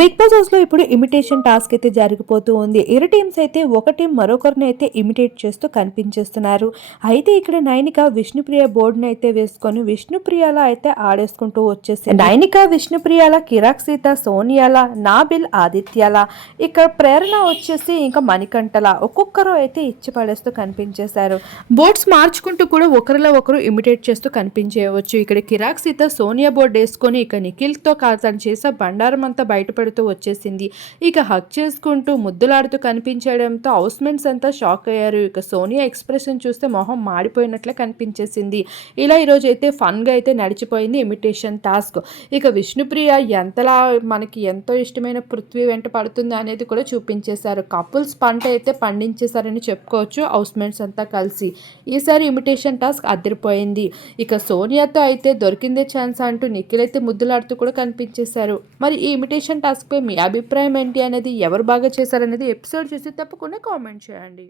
Big boss హౌస్లో ఇప్పుడు imitation task అయితే జరిగిపోతూ ఉంది. ఇరు టీమ్స్ అయితే ఒక టీం మరొకరిని అయితే ఇమిటేట్ చేస్తూ కనిపించేస్తున్నారు. అయితే ఇక్కడ నైనిక విష్ణుప్రియ బోర్డుని అయితే వేసుకొని విష్ణుప్రియల అయితే ఆడేసుకుంటూ వచ్చేసి నైనిక విష్ణుప్రియాల కిరాక్ సీత సోనియాల నాబిల్ ఆదిత్యాల. ఇక్కడ ప్రేరణ వచ్చేసి ఇంకా మణికంఠల. ఒక్కొక్కరు అయితే ఇచ్చి పడేస్తూ కనిపించేశారు. బోర్డ్స్ మార్చుకుంటూ కూడా ఒకరిలో ఒకరు ఇమిటేట్ చేస్తూ కనిపించేయవచ్చు. ఇక్కడ కిరాక్ సీత సోనియా బోర్డు వేసుకొని ఇక నిఖిల్తో కాల్ తను చేసే బండారం అంతా బయటపడుతూ వచ్చేసింది. ఇక హక్ చేసుకుంటూ ముద్దులాడుతూ కనిపించడంతో హౌస్మెంట్స్ అంతా షాక్ అయ్యారు. ఇక సోనియా ఎక్స్ప్రెషన్ చూస్తే మొహం మాడిపోయినట్లే కనిపించేసింది. ఇలా ఈరోజు అయితే ఫన్గా అయితే నడిచిపోయింది ఇమిటేషన్ టాస్క్. ఇక విష్ణుప్రియ ఎంతలా మనకి ఎంతో ఇష్టమైన పృథ్వీ వెంట పడుతుంది అనేది కూడా చూపించేశారు. కపుల్స్ పంట అయితే పండించేశారని చెప్పుకోవచ్చు హౌస్మెంట్స్ అంతా కలిసి. ఈసారి ఇమిటేషన్ టాస్క్ అదిరిపోయింది. ఇక సోనియాతో అయితే దొరికిందే ఛాన్స్ అంటూ నిఖిల్ అయితే ముద్దులాడుతూ కూడా కనిపించేశారు. మరి ఈ ఇమిటేషన్ టాస్క్ టాస్క్పై మీ అభిప్రాయం ఏంటి అనేది ఎవరు బాగా చేశారనేది ఎపిసోడ్ చూసి తప్పకుండా కామెంట్ చేయండి.